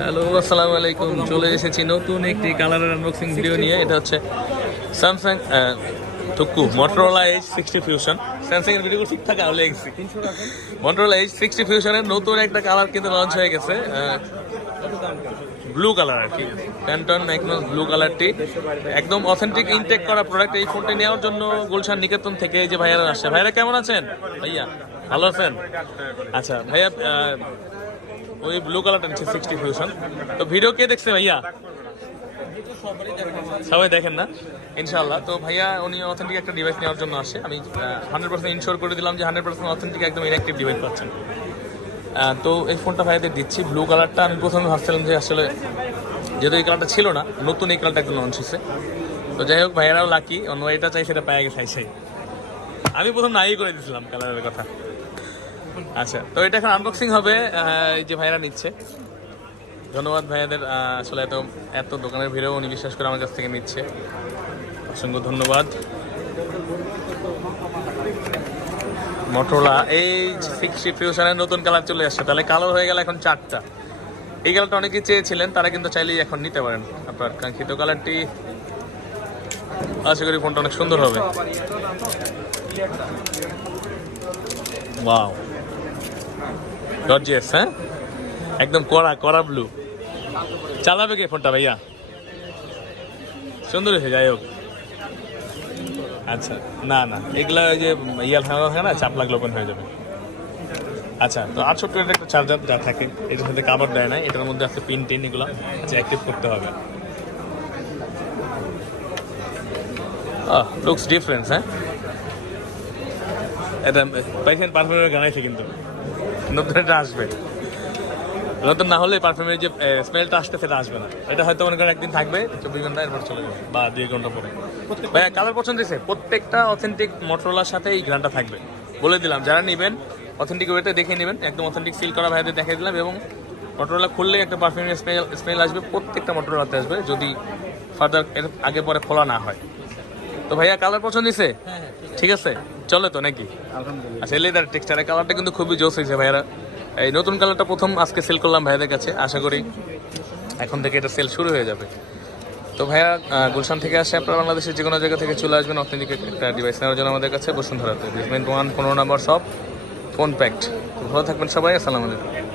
Hello, আসসালামু আলাইকুম। চলে এসেছি নতুন একটি কালারের আনবক্সিং ভিডিও নিয়ে। এটা হচ্ছে স্যামসাং টুকু Motorola edge sixty fusion Samsung এর ভিডিও ঠিক থাকে আউলে গেছি মটোরোলা এইচ সিক্সটি ফিউশনের নতুন একটা কালার কিন্তু লঞ্চ হয়ে গেছে ব্লু কালার আর কি। প্যান্টন ম্যাকনোস ব্লু কালারটি একদম অথেন্টিক ইনটেক করা প্রোডাক্ট এই ফোনটা নেওয়ার জন্য গুলশান, নিকেতন থেকে এই যে ভাইয়ারা আসছে। ভাইয়ারা কেমন আছেন? ভাইয়া, ভালো আছেন? আচ্ছা ভাইয়া ওই ব্লু কালারটা নিচ্ছে সিক্সটি ফিউশন তো ভিডিও কে দেখছে ভাইয়া? সবাই দেখেন না? ইনশাল্লাহ তো ভাইয়া, উনি অথেন্টিক একটা ডিভাইস নেওয়ার জন্য আসে। আমি হান্ড্রেড পার্সেন্ট ইনশোর করে দিলাম যে হান্ড্রেড পার্সেন্ট অথেন্টিক একদম ইনঅ্যাক্টিভ ডিভাইস পাচ্ছেন। তো এই ফোনটা ভাইয়াদের দিচ্ছি। ব্লু কালারটা আমি প্রথমে ভাবছিলাম যে আসলে যেহেতু এই কালারটা ছিল না, নতুন এই কালারটা একদম লঞ্চ হয়েছে। তো যাই হোক, ভাইয়ারাও লাকি অন্য এটা চাই, সেটা পায়ে গেছে আমি প্রথম নাই করে দিয়েছিলাম কালারের কথা। আচ্ছা তো এটা এখন আনবক্সিং হবে এই যে ভাইরা নিচ্ছে। ধন্যবাদ ভাইয়াদের আসলে এত এত দোকানের ভিড়েও উনি বিশ্বাস করে আমার কাছ থেকে নিচ্ছে। অসংখ্য ধন্যবাদ। মোটরোলা এই সিক্সটি ফিউশনের নতুন কালার চলে আসছে। তাহলে কালো হয়ে গেল এখন চারটা। এই কালারটা অনেকেই চেয়েছিলেন, তারা কিন্তু চাইলেই এখন নিতে পারেন। আপনার কাঙ্ক্ষিত কালারটি আশা করি ফোনটা অনেক সুন্দর হবে। ওয়াও গর্জিয়াস হ্যাঁ একদম কড়া কড়া ব্লু চালাবে কে ফোনটা ভাইয়া? সুন্দর হয়েছে, যাই হোক। আচ্ছা না না, এগুলা ওই যে ইয়াল ভাঙা থাকে না চাপ লাগলে হয়ে যাবে। আচ্ছা তো আর ছোট্ট একটা চার্জার যা থাকে, এটার সাথে কাবার দেয় না এটার মধ্যে আছে পিন টিন এগুলো আচ্ছা অ্যাক্টিভ করতে হবে। লুকস ডিফারেন্স হ্যাঁ? এটা পাইছেন পারফিউমের গান আছে কিন্তু। নতুন এটা আসবে। নতুন না হলে পারফিউমের যে স্মেলটা আসতে সেটা আসবে না। এটা হয়তো মনে করেন একদিন থাকবে চব্বিশ ঘণ্টা এরপর চলে যাবে বা দুই ঘণ্টা পরে। ভাইয়া কালার পছন্দ হয়েছে? প্রত্যেকটা অথেন্টিক মটোরোলার সাথে এই গ্রানটা থাকবে। বলে দিলাম যারা নেবেন অথেন্টিক ওয়েতে দেখে নেবেন একদম অথেন্টিক সিল করা ভাইয়াদের দেখিয়ে দিলাম এবং মটোরোলা খুললে একটা পারফিউমের স্মেল স্মেল আসবে প্রত্যেকটা মটোরোলাতে আসবে যদি ফার্দার এর আগে পরে খোলা না হয়। তো ভাইয়া কালার পছন্দ হয়েছে ঠিক আছে। চলে তো নাকি? আচ্ছা লেদার টেক্সচারের কালারটা কিন্তু খুবই জোস হয়েছে ভাইয়ারা। এই নতুন কালারটা প্রথম আজকে সেল করলাম ভাইয়াদের কাছে আশা করি এখন থেকে এটা সেল শুরু হয়ে যাবে। তো ভাইয়া গুলশান থেকে আসে আপনারা বাংলাদেশের যে কোনো জায়গা থেকে চলে আসবেন অথেন্টিক একটা ডিভাইস নেওয়ার জন্য আমাদের কাছে। বসুন্ধরাতে বেসমেন্ট ওয়ান পনেরো নাম্বার সব ফোন প্যাক্ট ভালো থাকবেন সবাই আসসালামু আলাইকুম।